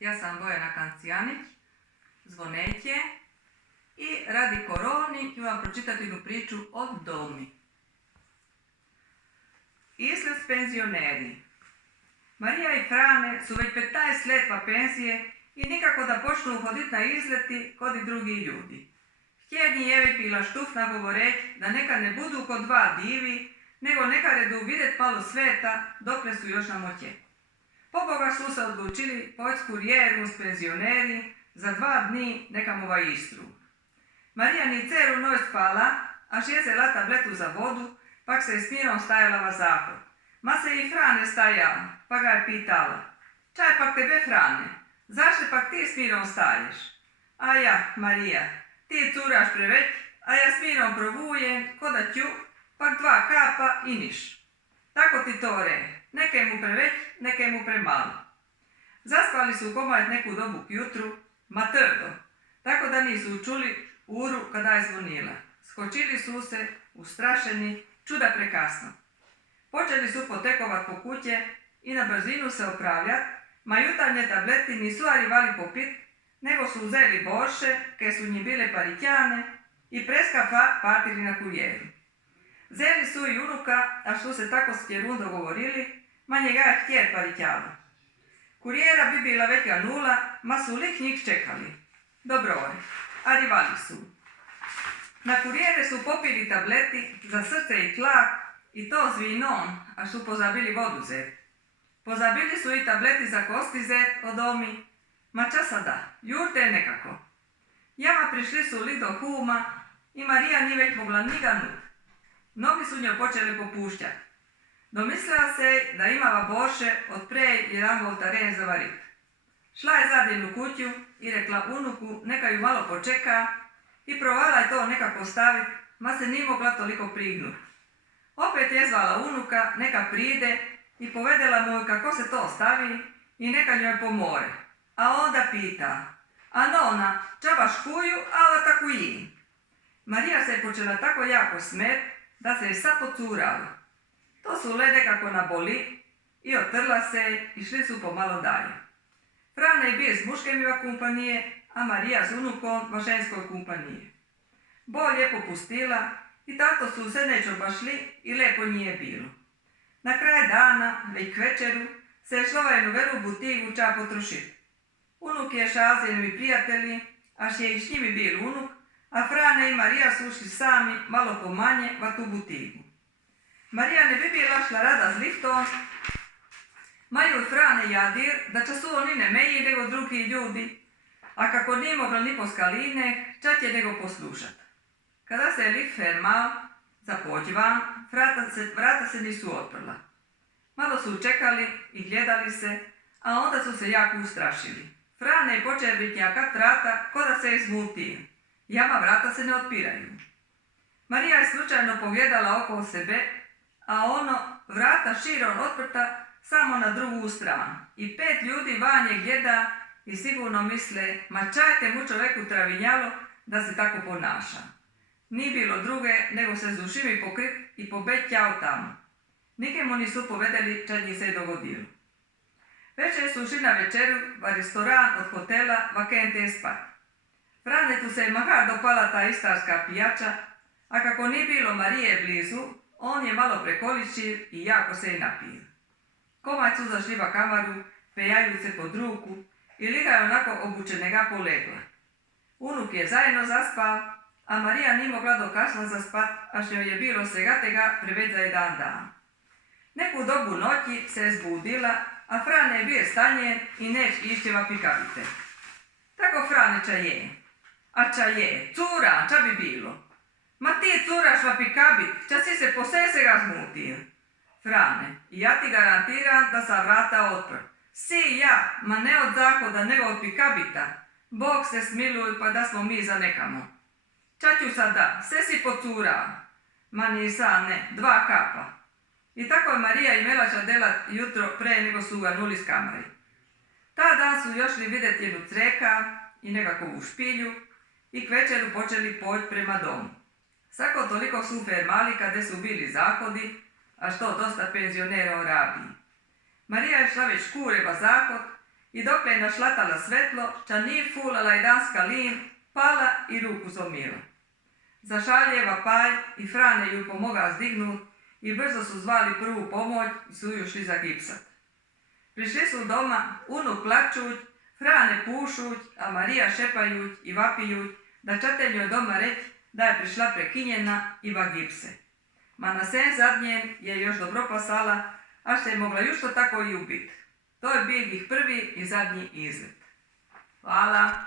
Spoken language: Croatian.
Ja sam Bojana Kancijanić, Zvonetje i radi koroni ću vam pročitati jednu priču od Domi. Izlet penzioneri. Marija i Frane su već 15 letva penzije i nikako da počnu hoditi na izleti kod i drugi ljudi. Htjednji je već bila štufna govoreć da neka ne budu kod dva divi, nego neka redu vidjet malo sveta dokle su još na moće. Poboga su se odlučili poći kurijeru s penzioneri za 2 dni nekam ova Istru. Marija ni celu noć spala, až jezela tabletu za vodu, pak se je s mirom stajala va zahod. Ma se i Frane staja, pa ga je pitala: "Čaj pak tebe, Frane, zašto pak ti s mirom staješ?" "A ja, Marija, ti curaš preveć, a ja s mirom provujem, ko da ću, pak 2 kapa i niš. Tako ti to re, neke mu preveć, neke mu premalo." Zaspali su komad neku dobu k jutru, ma trdo, tako da nisu čuli uru kada je zvonila. Skočili su se, ustrašeni, čuda prekasno. Počeli su potekovat po kuće i na brzinu se opravljat, ma jutarnje tableti nisu arivali popit, nego su uzeli borše, ke su njim bile paritjane, i preskafa patili na kurijeru. Zeli su i unuka, a što se tako s Pjerun dogovorili, ma njega je htjer paritjava. Kurijera bi bila veka 0, ma su lik njih čekali. Dobro je, arivali su. Na kurijere su popili tableti za srce i tlak, i to s vinom, a su pozabili vodu zet. Pozabili su i tableti za kosti zet od Domi, ma časa da, jurte nekako. Jama prišli su li do huma i Marija ni već mogla ni ganut. Nogi su njoj počeli popušćat. Domislila se da imava borše od prej jedan voltaren za varit. Šla je zadnju kuću i rekla unuku neka ju malo počeka i provala je to nekako stavit, ma se nije mogla toliko prignut. Opet je zvala unuka neka pride i povedela mu kako se to stavi i neka njoj pomore. A onda pita: "A nona, čabaš kuju, ala tako ji?" Marija se je počela tako jako smet da se je sad pocurala. To su le nekako naboli i otrla se i šli su pomalo dalje. Frane je bio s muškemiva kumpanije, a Marija s unukom va ženskoj kumpanije. Bol je popustila i tato su se nečo bašli i lepo nije bilo. Na kraj dana, već k večeru, se je šla jednu velu butigu ča potrošiti. Unuk je šal s jednim prijatelji, až je i s njimi bil unuk, a Frane i Marija su ušli sami, malo pomanje, va tu butigu. Marija ne bi bila šla rada s liftom, ma ju Frane jadir, da će su oni ne meji nego drugi ljudi, a kako nije mogla ni po skaline, čak je nego poslušat. Kada se je lift fermal za poći van, vrata se nisu otprla. Malo su čekali i gledali se, a onda su se jako ustrašili. Frane je počeo vitnjakat vrata, ko da se je izmutio. Jama vrata se ne otpiraju. Marija je slučajno pogledala oko sebe, a ono vrata širom otprta samo na drugu stranu. I 5 ljudi vanje gleda i sigurno misle: "Ma čajte mu čoveku travinjalo da se tako ponaša." Ni bilo druge, nego se z ušimi pokrit i pobećao tamo. Nikemu nisu povedeli čad njih se je dogodilo. Večer su šli na večeru v restoran od hotela va kente spat. Franetu se je maha dopala ta istarska pijača, a kako ni bilo Marije blizu, on je malo prekoličil i jako se je napio. Komad su zašli va kamaru, pejajuć se pod ruku i liga je onako obučenega polegla. Unuk je zajedno zaspal, a Marija ni mogla do kasno zaspat, až joj je bilo svega tega preveč za jedan dan. Neku dobu noći se je zbudila, a Frane je bio stanjen i neć išćeva pikavite. Tako Franeća je. A ča je, cura, ča bi bilo? "Ma ti curaš va pikabit, ča si se po sesega zmutio." "Frane, ja ti garantiram da sa vrata otprt." "Si ja, ma ne od zahoda, nego od pikabita. Bog se smiluj pa da smo mi za nekamo." "Ča ću sada, sve si pocurao." "Ma nisa, ne, 2 kapa." I tako je Marija imelaša delat jutro pre nego su ga nuli s kamari. Ta dan su još li vidjeti jednu creka i nekakvu špilju i k večeru počeli poći prema domu. Sako toliko su fermali kada su bili zahodi, a što dosta penzionera u Rabiji. Marija je šla već kure va zahod I dokle je našlatala svetlo, ča nije fulala i danska lin, pala i ruku zlomila. Zašaljeva paj i Frane ju pomoga zdignut i brzo su zvali prvu pomoć i su ju šli zagipsat. Prišli su doma, unuk plačuć, Frane pušuć, a Marija šepajuć i vapijuć, da čate njoj doma reć da je prišla prekinjena i va gipse. Ma na sen zadnjem je još dobro pasala, a što je mogla jušto tako i ubit. To je bio ih prvi i zadnji izlet. Hvala.